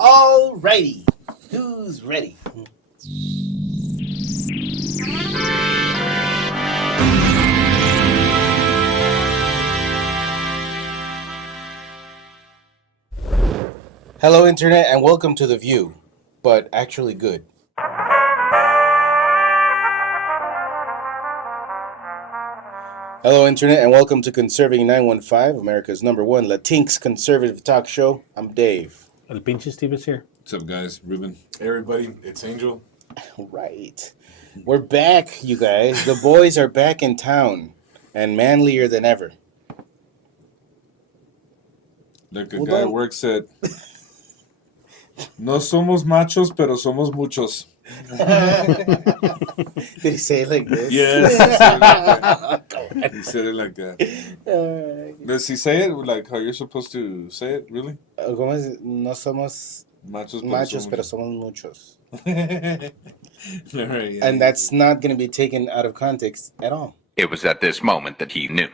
Alrighty, who's ready? Hello, Internet, and welcome to The View, but actually good. Hello, Internet, and welcome to Conserving 915, America's #1 Latinx conservative talk show. I'm Dave. El pinche Steve is here. What's up, guys? Ruben. Hey, everybody. It's Angel. Right. We're back, you guys. The boys are back in town and manlier than ever. Like a guy works at... No somos machos, pero somos muchos. Did he say it like this? Yes. He said it like that. Does he say it like how you're supposed to say it, really? ¿Cómo es? No somos machos, pero somos muchos. Right, yeah. And that's not going to be taken out of context at all. It was at this moment that he knew.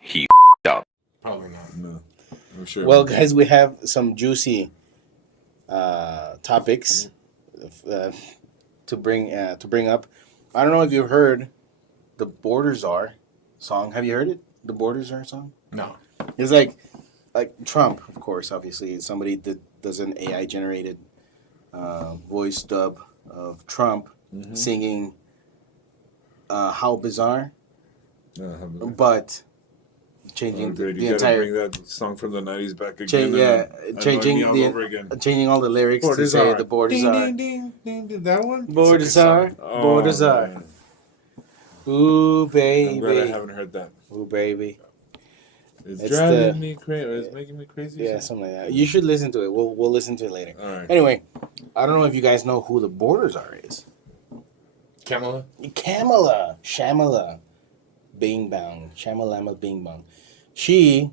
He up. Probably not. No, I'm sure. Well, guys, we have some juicy topics to bring up. I don't know if you've heard the Border Czar song. Have you heard it? The Border Czar song? No. It's like Trump, of course, obviously. Somebody that does an AI generated voice dub of Trump singing How Bizarre, but changing the entire... bring that song from the 90s back again. Changing all the lyrics Border to say Czar. the Border Czar. Ding, ding, ding, ding. That one? Border Czar, Border Czar. Man. Ooh, I'm glad I baby. haven't heard that. Ooh, baby. It's It's driving me crazy. Or it's making me crazy. Yeah, something like that. You should listen to it. We'll listen to it later. All right. Anyway, I don't know if you guys know who the Border Czar is. Kamala? Shamala, Bing Bang, Shamalama Bing Bang. She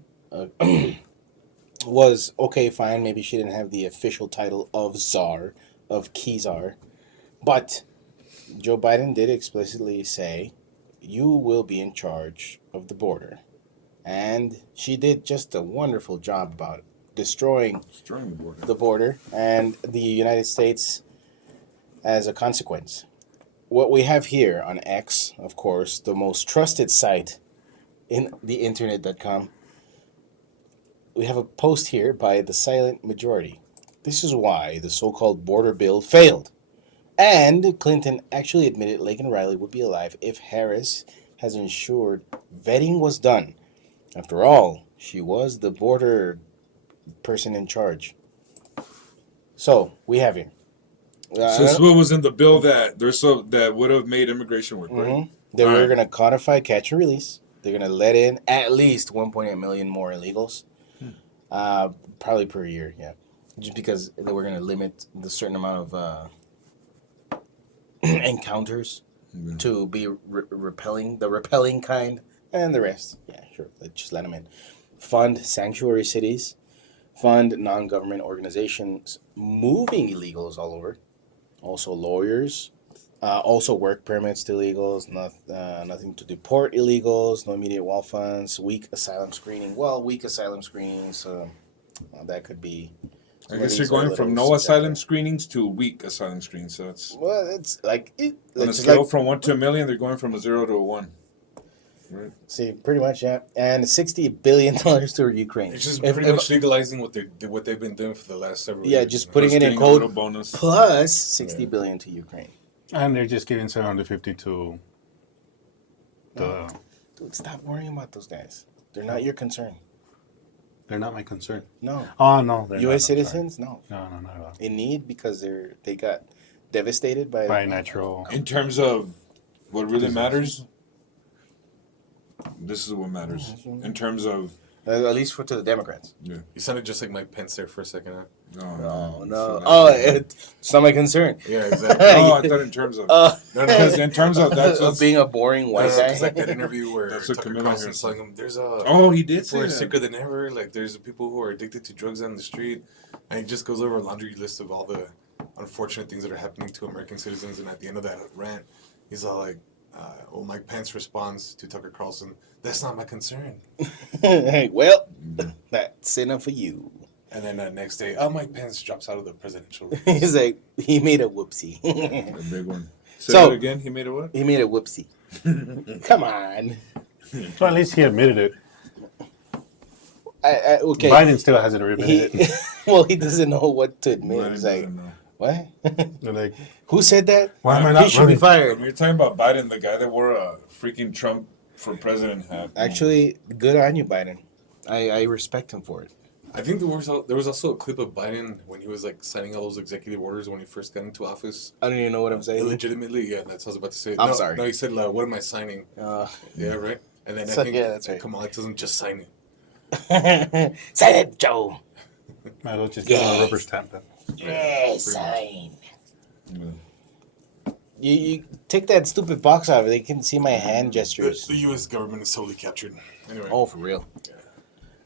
was okay, fine. Maybe she didn't have the official title of Czar, of Czar, but Joe Biden did explicitly say, "You will be in charge of the border," and she did just a wonderful job about destroying the border and the United States as a consequence. What we have here on X, of course, the most trusted site in the internet.com, we have a post here by the silent majority. This is why the so-called border bill failed. And Clinton actually admitted Laken Riley would be alive if Harris has ensured vetting was done. After all, she was the border person in charge. So, we have here. So this is what was in the bill that would have made immigration work, right? They were going to codify catch and release. They're going to let in at least 1.8 million more illegals, probably per year, yeah. Just because they were going to limit the certain amount of encounters to be repelling kind, and the rest, yeah, sure, just let them in. Fund sanctuary cities, fund non-government organizations moving illegals all over. Also lawyers, also work permits to illegals, nothing to deport illegals, no immediate wall funds, weak asylum screening. Well, weak asylum screenings, that could be... I guess you're going from no asylum screenings to weak asylum screenings. So it's... Well, it's like... On a scale from 1 to a million, they're going from a 0 to a 1. Right. See, pretty much, yeah. And $60 billion to Ukraine. It's just pretty much legalizing what they've been doing for the last several years. Yeah, just putting it in code, plus $60 billion to Ukraine. And they're just giving 750 to the... Dude, stop worrying about those guys. They're not your concern. They're not my concern. No. Oh, no. U.S. citizens? No. No, not at all. In need because they got devastated by natural... In terms of what really matters, this is what matters. In terms of... at least to the Democrats. Yeah. You sounded just like Mike Pence there for a second. Huh? No. Oh, it's not my concern. Yeah, exactly. Oh, I thought in terms of... Because in terms of... That's of being a boring white guy. It's like that interview where That's what Tucker Kommie-la Carlson's telling him, there's a... Oh, he did People say are that. sicker than ever. Like, there's people who are addicted to drugs on the street. And he just goes over a laundry list of all the unfortunate things that are happening to American citizens. And at the end of that rant, he's all like, Mike Pence responds to Tucker Carlson, "That's not my concern." Hey, well, that's enough for you. And then next day, Mike Pence drops out of the presidential race. He's like, he made a whoopsie. A big one. Say So- that again. He made a what? He made a whoopsie. Come on. Well, at least he admitted it. Okay. Biden still hasn't admitted it. Well, he doesn't know what to admit. Biden He's like, doesn't know. what? They're like, Who said that? why am I He not should running? be fired. You're talking about Biden, the guy that wore a freaking Trump for president hat. Actually, good on you, Biden. I respect him for it. I think there was also a clip of Biden when he was like signing all those executive orders when he first got into office. I don't even know what I'm saying. Illegitimately, yeah, that's what I was about to say. I'm sorry. No, he said, "What am I signing?" Yeah, right. And then I think that's right. Kamala tells him just sign it. Sign it, Joe. Might as well just get a rubber stamp then. Yeah, sign. Yeah. You take that stupid box out. They can see my hand gestures. The U.S. government is totally captured. Anyway. Oh, for real.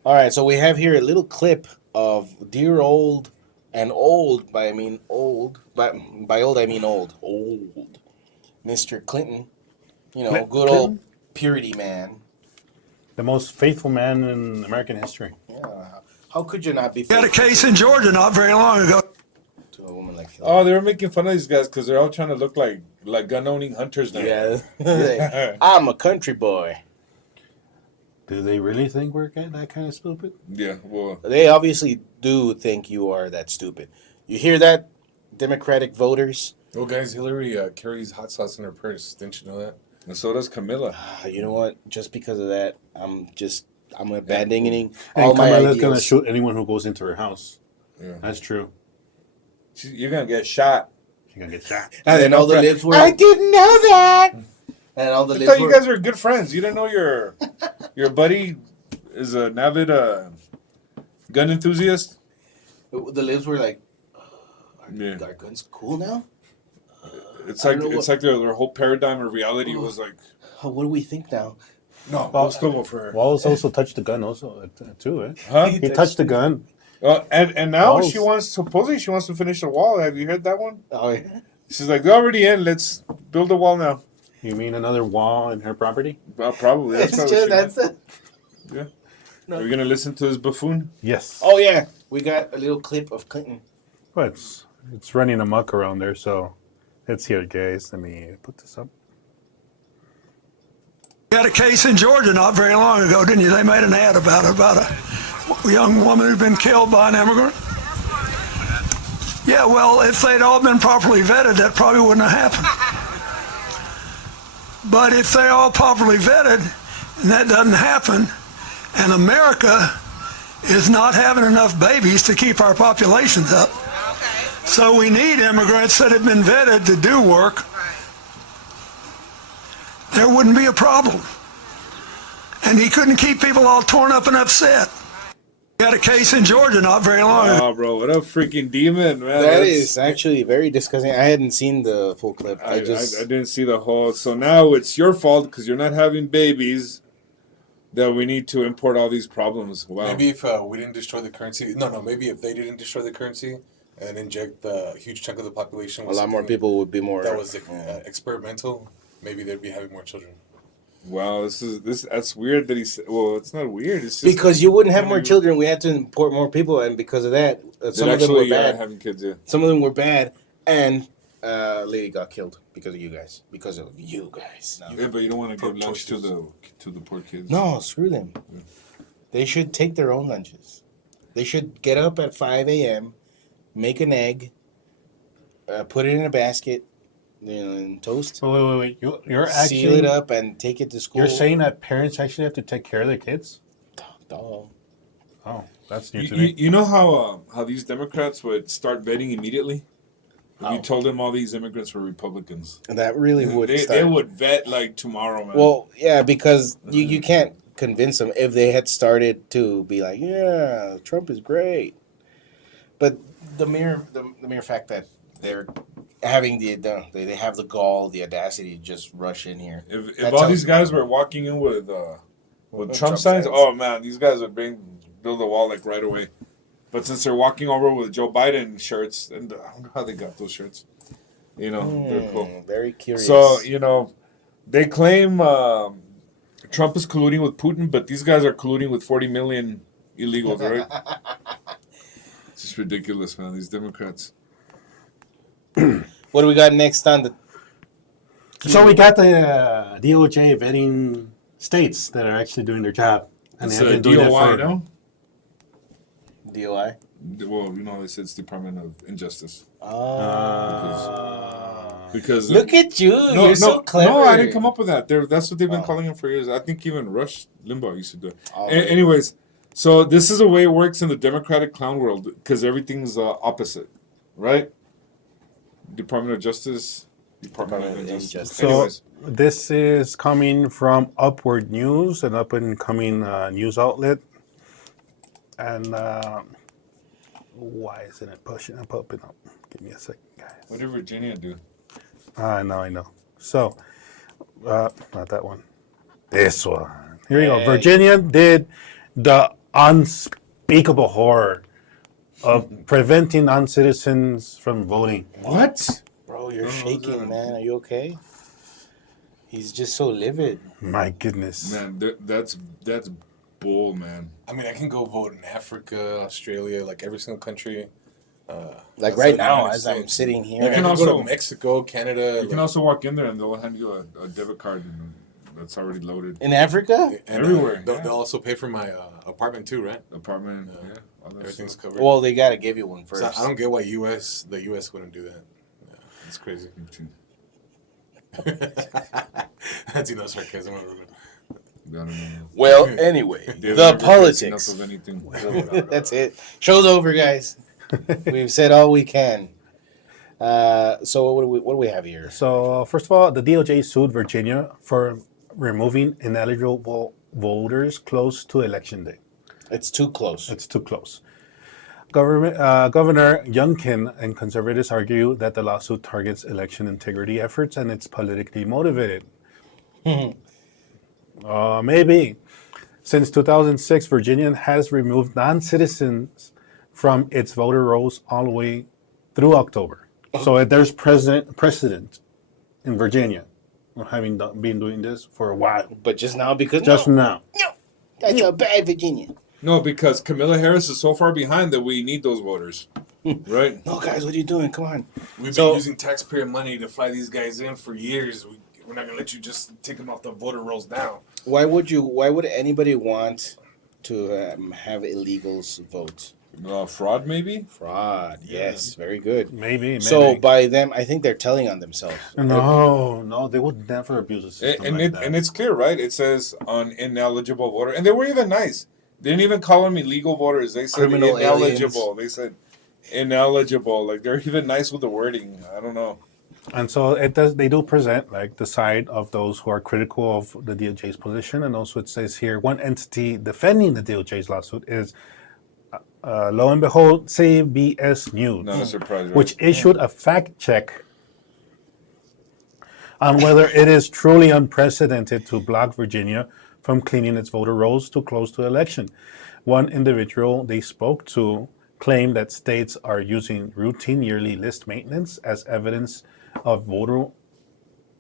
All right, so we have here a little clip of dear old, and old by I mean old, by old I mean old, Mr. Clinton. You know, good old purity man. The most faithful man in American history. Yeah. How could you not be We had a faithful case in Georgia not very long ago. to a woman like Oh, they were making fun of these guys because they're all trying to look like gun-owning hunters now. Yeah. I'm a country boy. Do they really think we're that kind of stupid? Yeah, well, They obviously do think you are that stupid. You hear that, Democratic voters? Oh, guys, Hillary carries hot sauce in her purse. Didn't you know that? and so does Camilla. You know what? Just because of that, I'm abandoning And all my Kamala's going to ideals. shoot anyone who goes into her house. Yeah. That's true. You're going to get shot. She's going to get shot. And then all the libs were. I didn't know that. And all the I libs thought you were. guys were good friends. You didn't know your buddy is an avid gun enthusiast? The libs were like, Yeah. our guns cool now? It's I like don't know it's like their whole paradigm of reality was like, What do we think now? No, we'll still go for her. Wallace also touched the gun also too, eh? huh? He touched the gun. And now Walls. she wants to finish the wall. Have you heard that one? Oh, yeah. She's like, they're already in. Let's build a wall now. You mean another wall in her property? Well, probably. That's It's probably just, what she that's it. wants. No. Are we gonna listen to this buffoon? Yes. Oh, yeah. We got a little clip of Clinton. But it's running amok around there, so let's hear it, guys. Let me put this up. We had a case in Georgia not very long ago, didn't you? They made an ad about a young woman who'd been killed by an immigrant. Yeah, well, if they'd all been properly vetted, that probably wouldn't have happened. But if they're all properly vetted, and that doesn't happen, and America is not having enough babies to keep our populations up, so we need immigrants that have been vetted to do work, there wouldn't be a problem. And he couldn't keep people all torn up and upset. We had a case in Georgia not very long ago. Oh, bro, what a freaking demon, man! That is actually very disgusting. I hadn't seen the full clip. I didn't see the whole. So now it's your fault because you're not having babies. That we need to import all these problems. Wow. Maybe if we didn't destroy the currency. No. Maybe if they didn't destroy the currency and inject the huge chunk of the population. a with lot more something people would be more. that was experimental. Maybe they'd be having more children. Wow, that's weird that he said. Well, it's not weird. It's just Because you wouldn't have more children, we had to import more people, and because of that, some of them were bad. having kids. Yeah. Some of them were bad, and lady got killed because of you guys. Because of you guys. Yeah, but you don't want to Poor give lunch to choices. the poor kids. No, screw them. They should take their own lunches. They should get up at 5 a.m., make an egg, put it in a basket, and toast. Wait. You're actually Seal it up and take it to school. You're saying that parents actually have to take care of their kids? Dog. Oh, that's new to me. You know how these Democrats would start vetting immediately? If you told them all these immigrants were Republicans. And that really would They start. would vet like tomorrow, man. Well, yeah, because you can't convince them if they had started to be like, yeah, Trump is great. But the mere fact that they're having they have the gall, the audacity to just rush in here. if that all tells these me- guys were walking in with Trump Trump signs, signs. oh man, these guys would build a wall like right away. But since they're walking over with Joe Biden shirts, and I don't know how they got those shirts. You know, they're cool. Very curious. So, they claim Trump is colluding with Putin, but these guys are colluding with 40 million illegals, right? It's ridiculous, man. These Democrats. What do we got next on the? So we got the DOJ vetting states that are actually doing their job, and It's they have been doing DOI, it for. no? DOI. Well, they said it's Department of Injustice. Oh. Because Look at you. You're so clever. No, I didn't come up with that. That's what they've been Oh. calling him for years. I think even Rush Limbaugh used to do it. Oh, Anyways, so this is the way it works in the Democratic clown world because everything's opposite, right? Department of Justice, Department of Injustice. So Anyways, this is coming from Upward News, an up-and-coming news outlet. And why isn't it pushing up, up, and up? Give me a second, guys. what did Virginia do? I know. So, not that one. This one. Here you go. Hey. Virginia did the unspeakable horror of preventing non-citizens from voting. What? Bro, you're No, shaking, that- man. Are you okay? He's just so livid. My goodness. Man, that's bull, man. I mean, I can go vote in Africa, Australia, like every single country. Like outside right the now, United as I'm States. sitting here. Like, I can can go also- to Mexico, Canada. You can also walk in there and they'll hand you a debit card that's already loaded. In Africa? and, everywhere, They'll, yeah. they'll also pay for my apartment too, right? Apartment, Yeah. all that Everything's stuff. covered. Well, they got to give you one So first. I don't get why the U.S. wouldn't do that. Yeah, it's crazy. That's sarcasm. I don't know. I don't know. Well, anyway, They've the never politics. enough of anything. That's it. Show's over, guys. We've said all we can. So what do we have here? So, first of all, the DOJ sued Virginia for removing ineligible voters close to election day. It's too close. It's too close. Governor Youngkin and conservatives argue that the lawsuit targets election integrity efforts and it's politically motivated. Maybe. Since 2006, Virginia has removed non-citizens from its voter rolls all the way through October. So there's precedent in Virginia of having been doing this for a while. But just now because Just now. no, that's a bad Virginia. No, because Kommie-la Harris is so far behind that we need those voters, right? No, guys, what are you doing? Come on. We've So- been using taxpayer money to fly these guys in for years. We're not gonna let you just take them off the voter rolls now. Why would anybody want to have illegals vote? Fraud, maybe? Fraud. Yes, very good. Maybe. So by them, I think they're telling on themselves. No, they would never abuse a system like that. And it's clear, right? It says on ineligible voter, and they were even nice. They didn't even call them illegal voters. They said Criminal ineligible. They said ineligible. Like they're even nice with the wording. I don't know. And so it does. They do present like the side of those who are critical of the DOJ's position, and also it says here one entity defending the DOJ's lawsuit is, lo and behold, CBS News, Not a surprise, right? which issued a fact check on whether it is truly unprecedented to block Virginia from cleaning its voter rolls too close to election. One individual they spoke to claimed that states are using routine yearly list maintenance as evidence of voter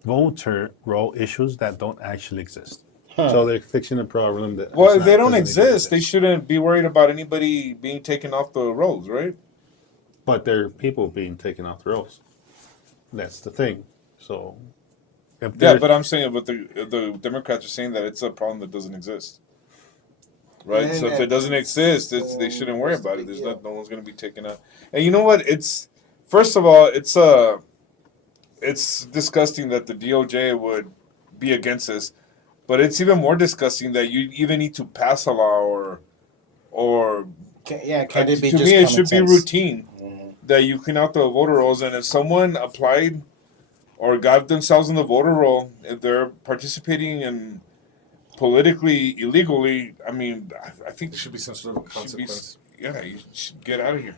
roll issues that don't actually exist. So they're fixing a problem that Well, is if they don't doesn't even exist, they shouldn't be worried about anybody being taken off the rolls, right? But there are people being taken off the rolls. That's the thing. So if Yeah, there's- but I'm saying, but the Democrats are saying that it's a problem that doesn't exist, right? So if it doesn't exist, they shouldn't worry about it. There's no one's going to be taken out. And you know what? It's first of all, it's disgusting that the DOJ would be against this, but it's even more disgusting that you even need to pass a law or Can it be to just me, it common should sense? be routine that you clean out the voter rolls, and if someone applied or got themselves in the voter roll, if they're participating in politically illegally, I mean, I think There should be some sort of should be, consequence. yeah, you should get out of here.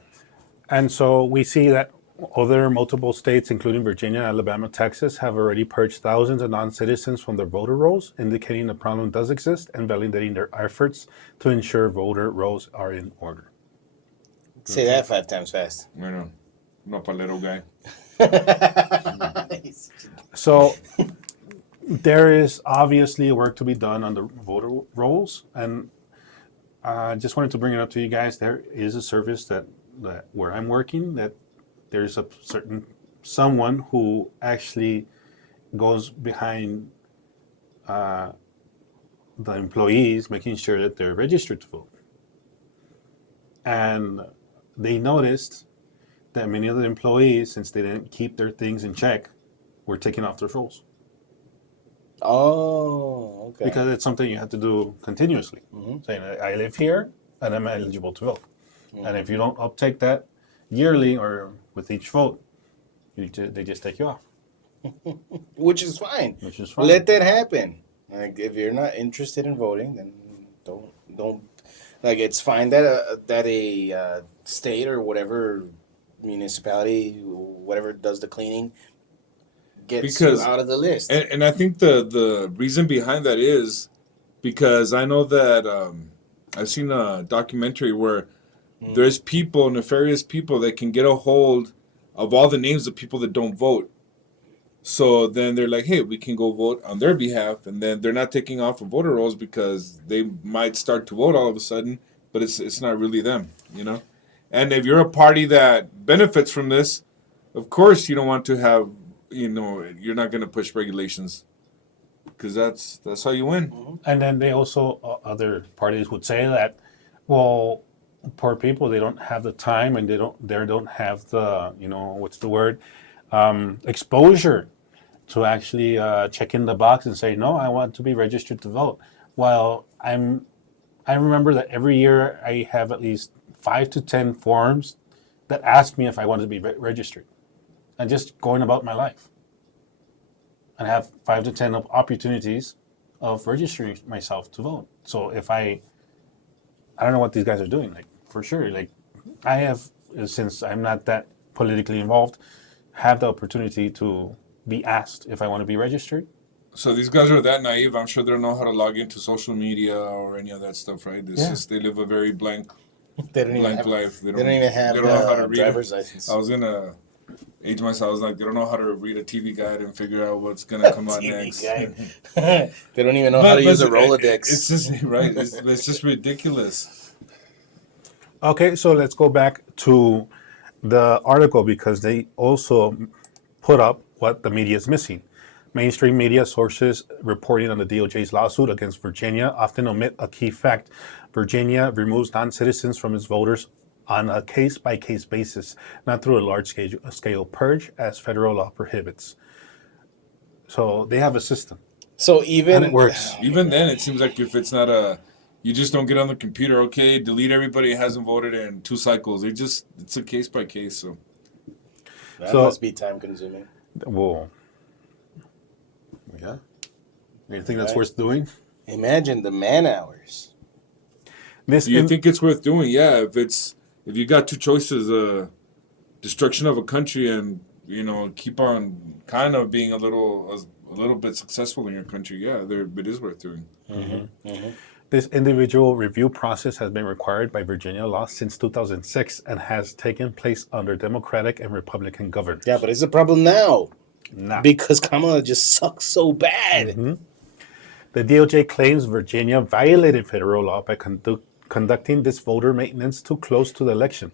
And so we see that other multiple states, including Virginia, Alabama, Texas, have already purged thousands of non-citizens from their voter rolls, indicating the problem does exist and validating their efforts to ensure voter rolls are in order. Say that 5 times fast. You know, no palero guy. So there is obviously work to be done on the voter rolls, and I just wanted to bring it up to you guys. There is a service that that where I'm working, that there's a certain someone who actually goes behind the employees, making sure that they're registered to vote. And they noticed that many of the employees, since they didn't keep their things in check, were taking off their rolls. Oh, okay. Because it's something you have to do continuously. Mhm. Saying, I live here and I'm eligible to vote. And if you don't uptake that yearly or with each vote, they just take you off, Which is fine. which is fine. Let that happen. Like, if you're not interested in voting, then don't. Like, it's fine that a state or whatever municipality, whatever does the cleaning, gets Because- you out of the list. And I think the reason behind that is because I know that I've seen a documentary where there's people, nefarious people, that can get a hold of all the names of people that don't vote. So then they're like, hey, we can go vote on their behalf. And then they're not taking off of voter rolls because they might start to vote all of a sudden, but it's not really them, you know? And if you're a party that benefits from this, of course you don't want to have, you know, you're not going to push regulations because that's how you win. And then they also, other parties would say that, well, poor people, they don't have the time and they don't have the, what's the word, exposure to actually check in the box and say, no, I want to be registered to vote. While I remember that every year I have at least 5 to 10 forms that ask me if I want to be registered, and just going about my life. And have 5 to 10 opportunities of registering myself to vote. So if I don't know what these guys are doing, like, for sure. Like, I have, since I'm not that politically involved, have the opportunity to be asked if I want to be registered. So these guys are that naive. I'm sure they don't know how to log into social media or any of that stuff, right? It's Yeah. just they live a very blank They don't even blank have, life. they don't even have they don't know how to the read driver's it. license. I was gonna age myself. I was like, they don't know how to read a TV guide and figure out what's gonna come on TV next. guide. They don't even know how to use a Rolodex. It's just right. It's just ridiculous. Okay, so let's go back to the article because they also put up what the media is missing. Mainstream media sources reporting on the DOJ's lawsuit against Virginia often omit a key fact. Virginia removes non-citizens from its voters on a case-by-case basis, not through a large-scale purge as federal law prohibits. So they have a system, So even and it works. Even then, it seems like if it's not you just don't get on the computer. Okay, delete everybody who hasn't voted in 2 cycles. It's a case by case. So that So- must be time consuming. Well, yeah. You think that's Right. worth doing? Imagine the man hours. This do you in- think it's worth doing? Yeah, if you got 2 choices, destruction of a country and keep on kind of being a little bit successful in your country, yeah, it is worth doing. This individual review process has been required by Virginia law since 2006 and has taken place under Democratic and Republican governors. Yeah, but it's a problem now Now, because Kamala just sucks so bad. the DOJ claims Virginia violated federal law by conducting this voter maintenance too close to the election.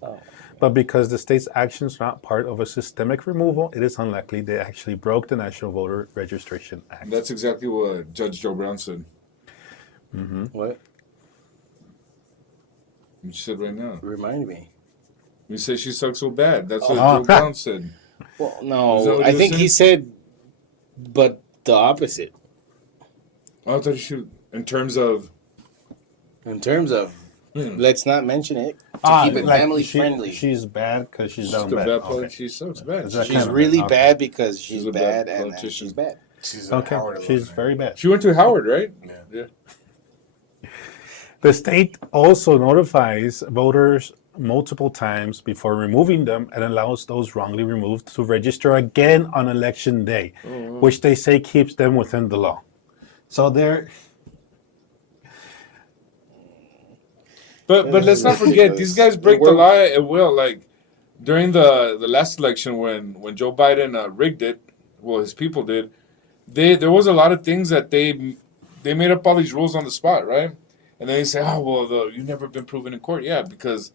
But because the state's actions are not part of a systemic removal, it is unlikely they actually broke the National Voter Registration Act. And that's exactly what Judge Joe Brown said. What? You said right now. Remind me. You said she sucks so bad. That's what Oh. Joe Brown said. Well, Is that no, what I you think were he said, but the opposite I thought she, in terms of, in terms of. Let's not mention it to keep it like family friendly. She's bad because she's just done a bad. bad Okay. She sucks bad. Is that She's kind of really okay. bad because she's She's a bad bad and politician. she's bad. She's Okay, Howard she's alone, very bad. She went to Howard, right? Yeah. The state also notifies voters multiple times before removing them and allows those wrongly removed to register again on election day, which they say keeps them within the law. So they're But let's not forget, these guys break the law at will. Like during the last election when Joe Biden rigged it, well, his people did. There was a lot of things that they made up all these rules on the spot, right? And then they say, oh well, you've never been proven in court, yeah, because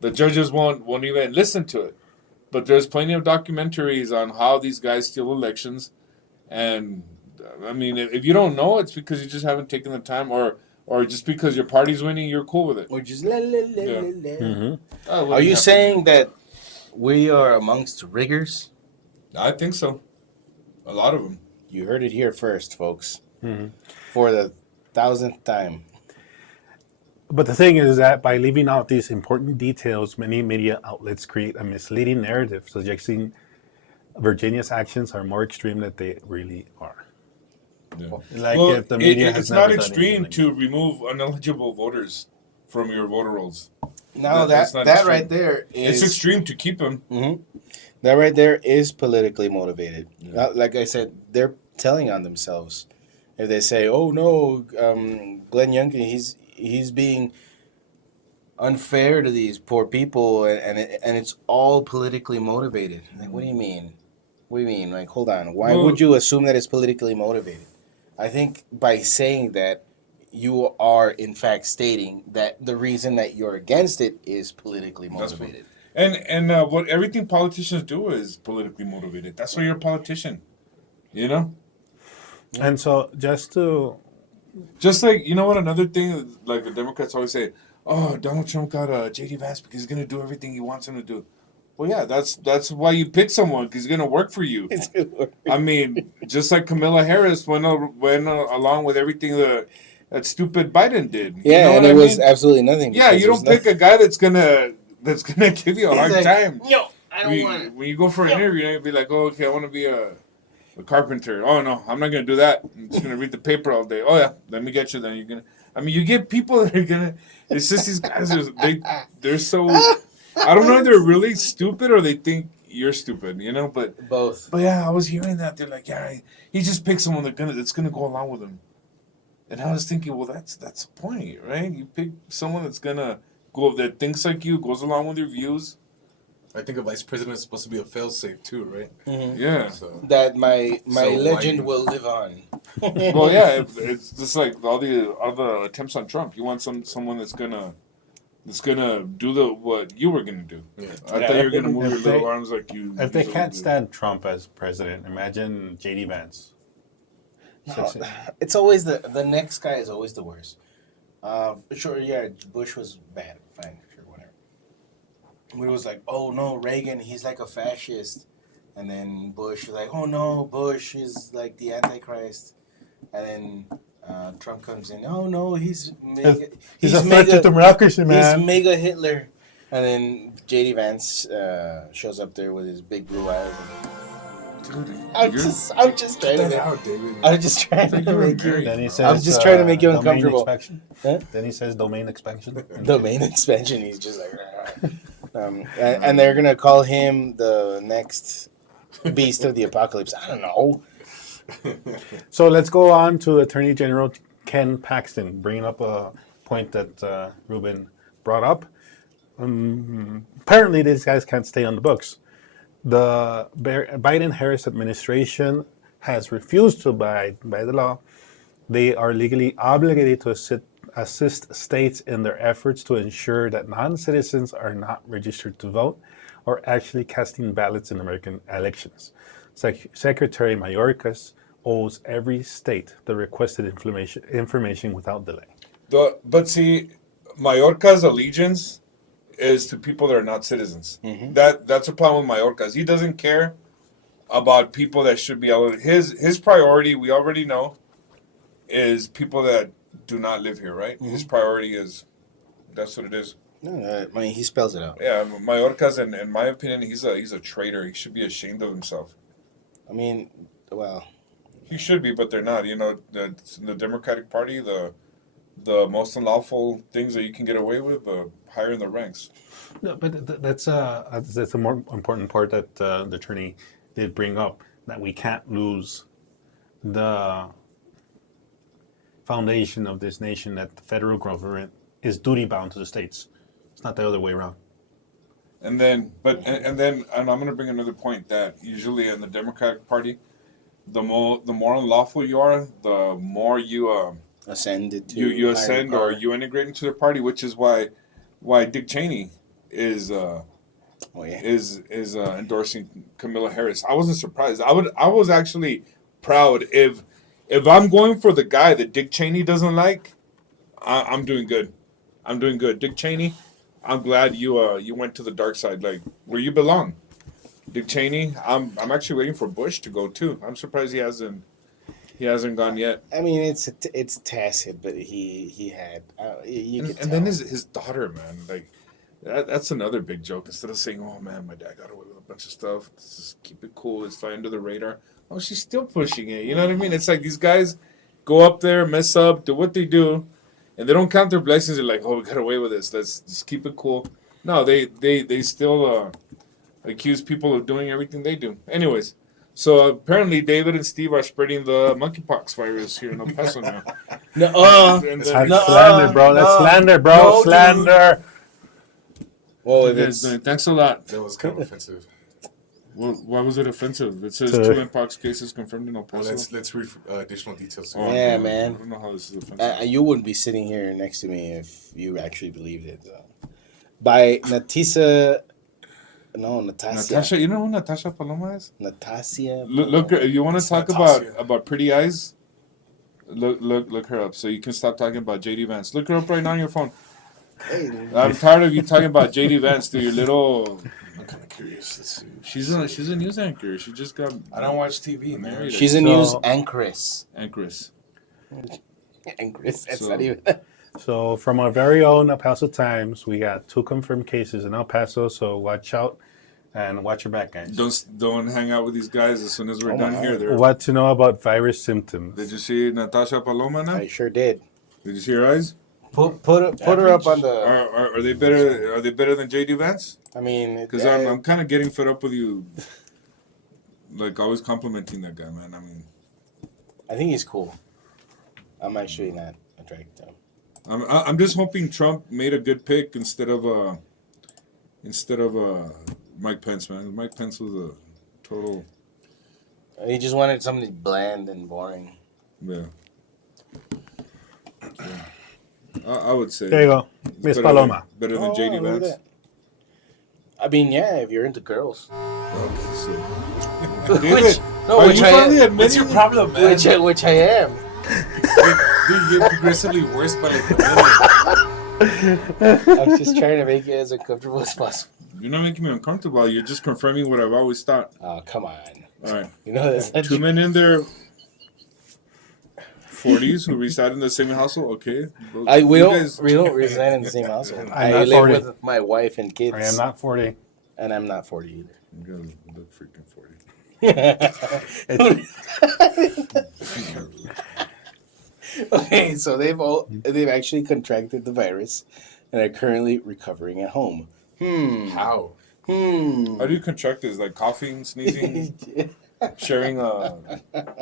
The judges won't even listen to it. But there's plenty of documentaries on how these guys steal elections, and I mean, if you don't know, it's because you just haven't taken the time, or just because your party's winning, you're cool with it. Or just la la la Yeah. la la. What Are you happened? saying that we are amongst riggers? I think so. A lot of them. You heard it here first, folks. For the 1000th time. But the thing is that by leaving out these important details, many media outlets create a misleading narrative suggesting Virginia's actions are more extreme than they really are. Yeah. Like Well, if the media has it's never not done extreme anything. to remove ineligible voters from your voter rolls. Now That's that not that extreme. right there is It's extreme to keep them. that right there is politically motivated. Like I said, they're telling on themselves. If they say, "Oh no, Glenn Youngkin, he's being unfair to these poor people," and it's all politically motivated. Like, what do you mean? What do you mean? Like, hold on. Why Well- would you assume that it's politically motivated? I think by saying that, you are in fact stating that the reason that you're against it is politically That's what- motivated. And what everything politicians do is politically motivated. That's why you're a politician. You know? And so just to Just like, you know what, another thing, like the Democrats always say, oh, Donald Trump got J.D. Vance because he's going to do everything he wants him to do. Well, yeah, that's why you pick someone, because he's going to work for you. I mean, just like Kommie-la Harris went along with everything that stupid Biden did. You know Yeah, and what it I was mean? absolutely nothing. Yeah, because you don't there's pick a guy that's gonna give you a hard like, time. No, I don't want it. When you go for an interview, you'll be like, oh, okay, I want to be a carpenter. Oh no, I'm not gonna do that. I'm just gonna read the paper all day. Oh yeah, let me get you. Then you're gonna. I mean, you get people that are gonna. It's just these guys. They're so. I don't know if they're really stupid or they think you're stupid. You know, but Both. yeah, I was hearing that they're like, yeah, he just picked someone that's gonna go along with him. And I was thinking, well, that's the point, right? You pick someone that's gonna that thinks like you, goes along with your views. I think a vice president is supposed to be a failsafe too, right? Yeah. So That my So legend why- will live on. Well, yeah, it's just like all the attempts on Trump. You want someone that's gonna do what you were gonna do. yeah. I thought you were gonna move If your they- little arms like you. if they usually can't do. stand Trump as president, imagine J.D. Vance. No, it's always the next guy is always the worst. Sure, yeah, Bush was bad, fine, sure, whatever. But it was like, oh no, Reagan, he's like a fascist, and then Bush was like, oh no, Bush is like the Antichrist, and then Trump comes in, oh no, he's mega, He's a threat to democracy, he's man. mega Hitler, and then JD Vance shows up there with his big blue eyes. Dude, I'm you're- just Cut trying that to. out, David. I'm just trying Like to you were make you. married. Then he bro. says, I'm just trying to make you domain uncomfortable. expansion. Huh? Then he says domain expansion. Domain expansion. He's just like, and they're gonna call him the next beast of the apocalypse. I don't know. So let's go on to Attorney General Ken Paxton, bringing up a point that Ruben brought up. Apparently, these guys can't stay on the books. The Biden-Harris administration has refused to abide by the law. They are legally obligated to assist states in their efforts to ensure that non-citizens are not registered to vote or actually casting ballots in American elections. Secretary Mayorkas owes every state the requested information without delay. But see, Mayorka's allegiance is to people that are not citizens. That's a problem with Mayorkas. He doesn't care about people that should be eligible. His priority, we already know, is people that do not live here, right? His priority is, that's what it is. No, I mean, he spells it out. Yeah, Mayorkas, in my opinion, he's a traitor. He should be ashamed of himself. I mean, well, He should be, but they're not. You know, the Democratic Party, the most unlawful things that you can get away with, the higher in the ranks. No, but that's a more important part that the attorney did bring up, that we can't lose the foundation of this nation, that the federal government is duty bound to the states. It's not the other way around. And then, and I'm going to bring another point that usually in the Democratic Party, the more unlawful you are, the more you ascended to you higher ascend power. or you integrate into the party, which is why Dick Cheney is Oh yeah. is endorsing Kommie-la Harris. I wasn't surprised. I was actually proud if I'm going for the guy that Dick Cheney doesn't like. I'm doing good. I'm doing good. Dick Cheney, I'm glad you went to the dark side, like where you belong. Dick Cheney, I'm actually waiting for Bush to go too. I'm surprised he hasn't gone yet. I mean, it's tacit, but he had you could And then tell. his daughter, man, like that's another big joke. Instead of saying, "Oh man, my dad got away with a bunch of stuff," let's just keep it cool. It's fly under the radar. Oh, she's still pushing it. You know what I mean? It's like these guys go up there, mess up, do what they do, and they don't count their blessings. They're like, "Oh, we got away with this. Let's just keep it cool." No, they still accuse people of doing everything they do. Anyways, so apparently David and Steve are spreading the monkeypox virus here in El Paso now. No, And That's then- slander, bro. That's slander, bro. No, dude. Slander. well, if Yes, it's thanks a lot. That was kind of offensive. Well, why was it offensive? It says To- 2 mpox cases confirmed in El Well, Paso. let's read additional details. Oh, Yeah, I man. don't know how this is offensive. you wouldn't be sitting here next to me if you actually believed it. So. By Natasha. Natasha, you know who Natasha Paloma is? Natasha. Look, you want to It's talk Natasha. about pretty eyes? Look her up so you can stop talking about JD Vance. Look her up right now on your phone. Hey, I'm tired of you talking about JD Vance through your little. I'm kind of curious. Let's see. She's a news anchor. She just got I don't watch TV, man. she's a So- news anchoress. anchoress. Anchoress. That's So- not even. So from our very own El Paso Times, we got 2 confirmed cases in El Paso. So watch out and watch your back, guys. Don't hang out with these guys as soon as we're Oh, done my here. God. What to know about virus symptoms? Did you see Natasha Paloma now? I sure did. Did you see her eyes? Put her up on the. Are they better? Are they better than JD Vance? I mean, Because I'm kind of getting fed up with you, like always complimenting that guy, man. I mean, I think he's cool. I'm actually not attracted to him. I'm just hoping Trump made a good pick instead of Mike Pence, man. Mike Pence was a total He just wanted something bland and boring. yeah. I would say There you go, it's Miss better Paloma. than, better than JD look at Vance. that. I mean, yeah, if you're into girls. Okay, so. which, David, no, are which you I finally am. What's your admitting? problem, man? Which I am. Dude, you get progressively worse by like the minute. I'm just trying to make it as uncomfortable as possible. You're not making me uncomfortable. You're just confirming what I've always thought. Oh, come on. All right. You know that's not 2 men in their 40s who reside in the same household. Okay. we You don't guys- reside in the same household. I'm I not live 40. with my wife and kids. I am not 40. And I'm not 40 You guys look freaking 40. either. Okay, so they've actually contracted the virus and are currently recovering at home. How? How do you contract this? Like coughing, sneezing, sharing a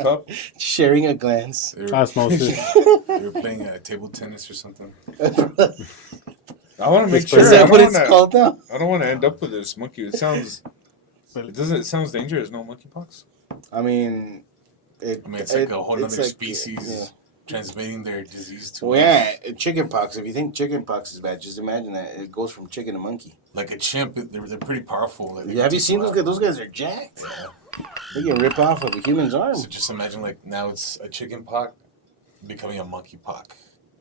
cup? Sharing a glance. They were, Osmosis. they were playing table tennis or something. I want to make Is sure. that what it's called now? I don't want to end up with this monkey. It sounds. It sounds dangerous. No monkeypox. I mean, I mean, it's like a whole other it's like, species yeah. transmitting their disease to Well, us. yeah, chicken pox. If you think chicken pox is bad, just imagine that it goes from chicken to monkey. Like a chimp, they're pretty powerful. Like, they Have can you seen take those you guys? Those guys are jacked. They can rip off of a human's arm. out. So just imagine, like, now it's a chicken pox becoming a monkey pox.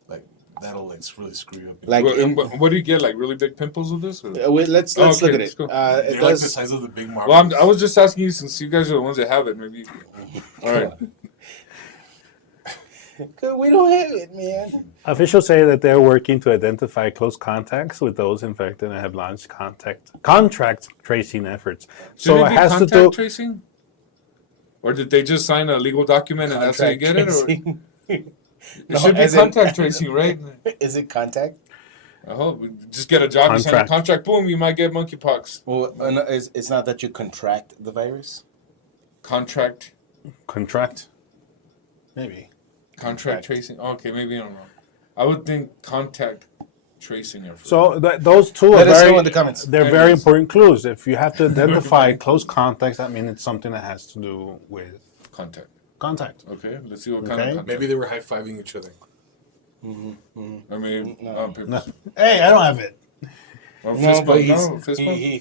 Like, that'll, like, really screw you up. Like in, What do you get? Like really big pimples with this? Or? wait, let's Oh, look okay, at let's it. go. It they're like the does. size of the big marbles. Well, I was just asking you since you guys are the ones that have it. Maybe. All right. We don't have it, man. Officials say that they're working to identify close contacts with those infected and have launched contract tracing efforts. So Should it it be has to contact do. tracing? Or did they just sign a legal document and that's how you get it? Or it No, should be as in- contact tracing, right? Is it contact? I hope. Just get a job, you sign a Contract. contract, boom, you might get monkeypox. Well, no, it's not that you contract the virus. Contract Maybe. tracing. Okay, maybe I'm wrong. I would think contact tracing effort. So those two Let are us very, know in the comments. they're There very it is. important clues. If you have to identify Right. close contacts, that means it's something that has to do with Contact. contact. Okay, let's see what kind Okay. of contact. Maybe they were high-fiving each other. Or maybe No. people. No. Hey, I don't have it. Or No, fist but bump? No, fist bump? he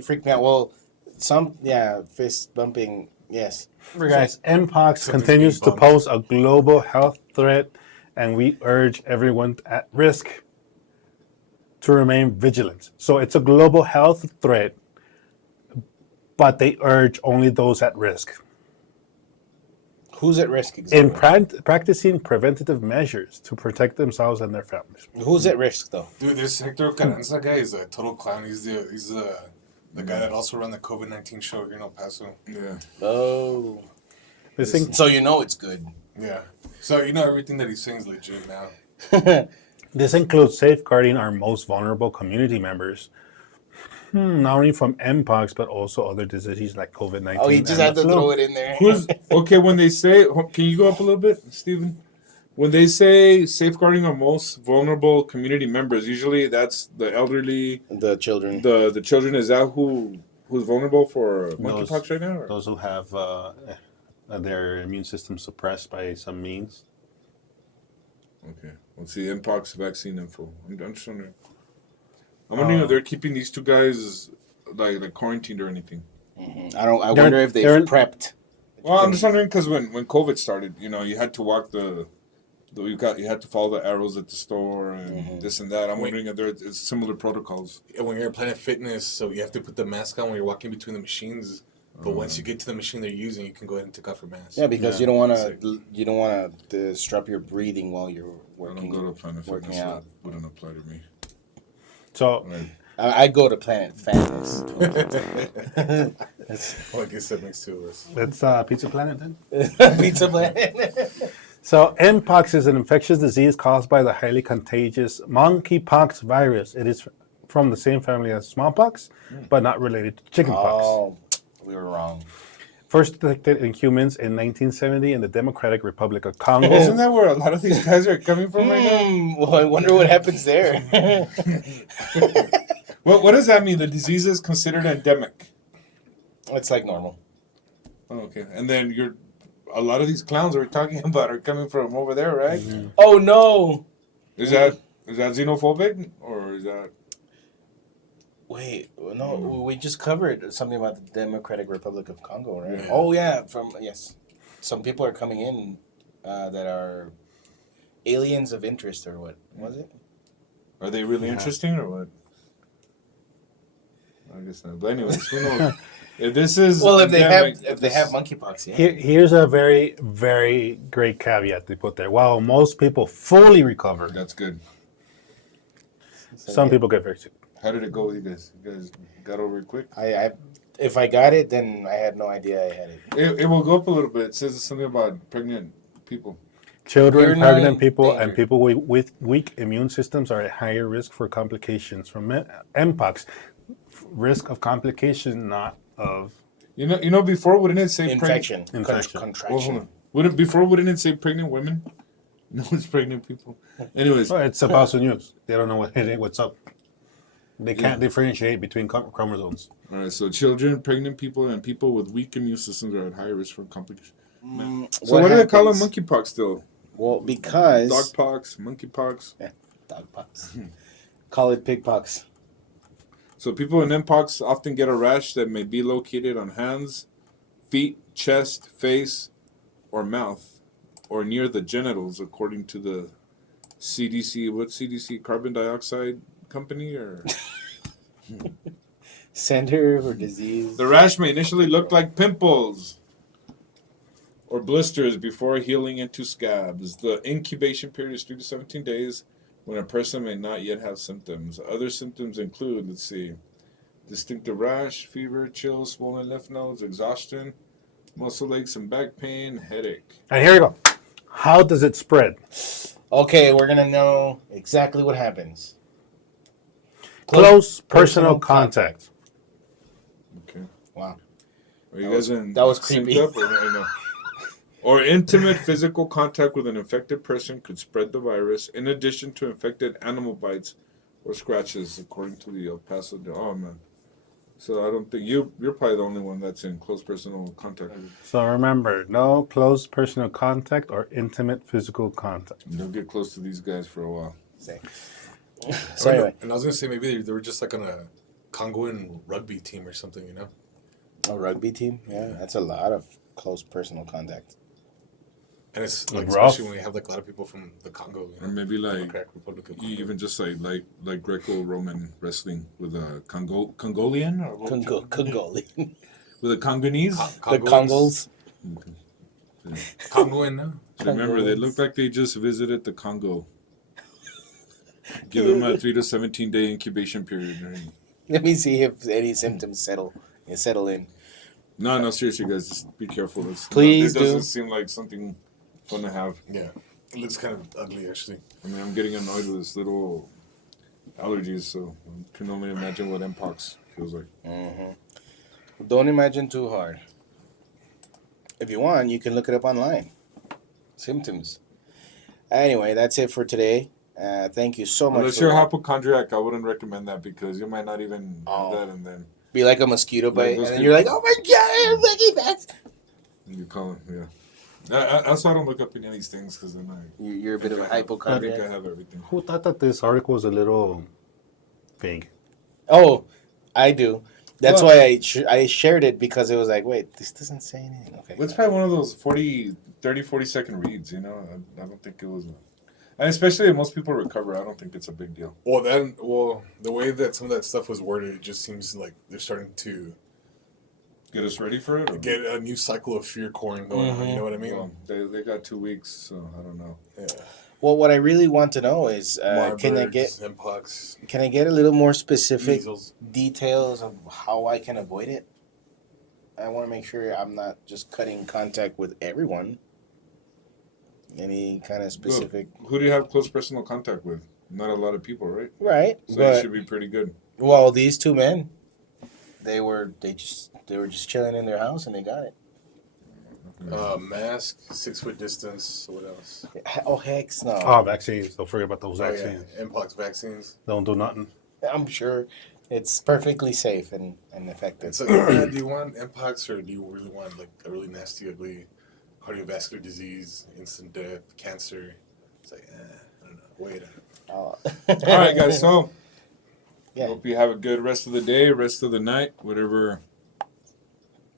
freaked me out. Well, fist bumping. Yes. Guys, Mpox Something's continues being to bumped. pose a global health threat, and we urge everyone at risk to remain vigilant. So it's a global health threat, but they urge only those at risk. Who's at risk In exactly? practicing preventative measures to protect themselves and their families. Who's at risk though? Dude, this Hector Carranza guy is a total clown. He's the guy that also ran the COVID-19 show here in El Paso. Yeah. Oh. This thing, So you know it's good. Yeah. So you know everything that he's saying is legit now. this includes safeguarding our most vulnerable community members, not only from Mpox, but also other diseases like COVID-19. Oh, he just and had the to flu. throw it in there. Who's okay when they say? Can you go up a little bit, Stephen? When they say safeguarding our most vulnerable community members, usually that's the elderly, The children. the children. Is that who's vulnerable for Those- monkeypox right now? Or? Those who have their immune system suppressed by some means. Okay, let's see. Mpox vaccine info. I'm just wondering. I'm wondering if they're keeping these two guys like quarantined or anything. I don't. I They're- wonder if they've they're- prepped. Well, I'm just wondering because when COVID started, you had to walk you had to follow the arrows at the store and this and that. I'm wondering if there's similar protocols. And when you're at Planet Fitness, so you have to put the mask on when you're walking between the machines. But once you get to the machine they're using, you can go ahead and take off your mask. Yeah, because you don't want to disrupt your breathing while you're I don't working. go to Planet working Fitness, so out. that wouldn't apply to me. So Right. I go to Planet Fatness. Like I said, next to us. it's Pizza Planet then. Pizza Planet. So Mpox is an infectious disease caused by the highly contagious monkeypox virus. It is from the same family as smallpox, but not related to chickenpox. Oh, we were wrong. First detected in humans in 1970 in the Democratic Republic of Congo. Isn't that where a lot of these guys are coming from right now? Well, I wonder what happens there. What does that mean? The disease is considered endemic. It's like normal. Oh, okay, and then a lot of these clowns we're talking about are coming from over there, right? Oh no! Is that xenophobic or is that? Wait, no, we just covered something about the Democratic Republic of Congo, right? Yeah. Oh yeah, yes. Some people are coming in that are aliens of interest, or what was it? Are they really interesting or what? I guess not. But anyways, who knows? If this is Well, if they endemic, have monkeypox, yeah. Here's a very, very great caveat they put there. While most people fully recover, that's good. some people get very sick. How did it go with you guys? You guys got over it quick? If I got it, then I had no idea I had it. It will go up a little bit. It says something about pregnant people. Children, You're not pregnant in people, danger. and people with weak immune systems are at higher risk for complications from Mpox. Risk of complication, not of You know, before wouldn't it say Infection. Infection. Contraction. Wouldn't it say pregnant women? No, it's pregnant people. Anyways, Well, it's about the news. They don't know what's up. They can't differentiate between chromosomes. all right. So children, pregnant people, and people with weak immune systems are at higher risk for complications. So what do they call it? Monkeypox still? Well, because Dogpox, monkeypox. dogpox. Call it pigpox. So people with mpox often get a rash that may be located on hands, feet, chest, face, or mouth, or near the genitals, according to the CDC. What CDC? Carbon dioxide company or? Center for Disease. The rash may initially look like pimples or blisters before healing into scabs. The incubation period is 3 to 17 days when a person may not yet have symptoms. Other symptoms include, distinctive rash, fever, chills, swollen lymph nodes, exhaustion, muscle aches and back pain, headache. And here we go. How does it spread? Okay, we're gonna know exactly what happens. Close personal contact. Okay. Wow. Are you guys that was synced creepy. up or no? Or intimate physical contact with an infected person could spread the virus, in addition to infected animal bites or scratches, according to the El Paso. Oh man! So I don't think you're probably the only one that's in close personal contact. So remember, no close personal contact or intimate physical contact. Don't get close to these guys for a while. Say. So anyway, And I was gonna say maybe they were just like on a Congoan rugby team or something, you know? a rugby team. Yeah, that's a lot of close personal contact. And it's like Rough. especially when we have like a lot of people from the Congo, you know? Or maybe like Democratic Republic of Congo. even just like Greco-Roman wrestling with a Congolian or what would you- Congolian. with a Congolese. The Congos. Congoan, no? Remember, they look like they just visited the Congo. Give them a 3 to 17 day incubation period. Right? Let me see if any symptoms settle in. No, seriously, guys, just be careful. Please it doesn't do. seem like something fun to have. Yeah. It looks kind of ugly, actually. I mean, I'm getting annoyed with this little allergies, so I can only imagine what Mpox feels like. Don't imagine too hard. If you want, you can look it up online. Symptoms. Anyway, that's it for today. Thank you so much. Unless for you're a hypochondriac, I wouldn't recommend that because you might not even have that, and then be like a mosquito bite, those and then you're like, people- "Oh my god, I'm lucky bats." you call it, yeah. That's why I don't look up any of these things because then You're a bit of a I think I hypochondriac. have everything. Who thought that this article was a little vague? Oh, I do. That's Well- why I shared it because it was like, wait, this doesn't say anything. Okay. It's probably one of those 40 second reads, you know? I don't think it was. And especially if most people recover, I don't think it's a big deal. Well, the way that some of that stuff was worded, it just seems like they're starting to Get us ready for it? Or? get a new cycle of fear coring going on. You know what I mean? Well, they got 2 weeks, so I don't know. Yeah. Well, what I really want to know is, can I get Mpox, a little more specific measles? details of how I can avoid it? I want to make sure I'm not just cutting contact with everyone. Any kind of specific, Who do you have close personal contact with? Not a lot of people, right? right? So But it should be pretty good. well, these two men, they were just chilling in their house and they got it. Mask, 6 foot distance. What else? Oh heck no! Oh, vaccines. Don't forget about those Oh, yeah. vaccines. Mpox vaccines. Don't do nothing. I'm sure it's perfectly safe and effective. It's like, yeah, do you want Mpox or do you really want like a really nasty, ugly cardiovascular disease, instant death, cancer? It's like, I don't know. Wait. All right, guys. So, Yeah. hope you have a good rest of the day, rest of the night, wherever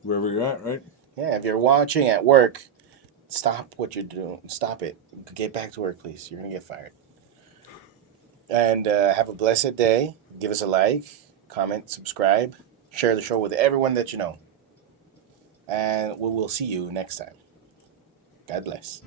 you're at, right? Yeah, if you're watching at work, stop what you're doing. Stop it. Get back to work, please. You're going to get fired. And have a blessed day. Give us a like, comment, subscribe, share the show with everyone that you know. And we will see you next time. God bless.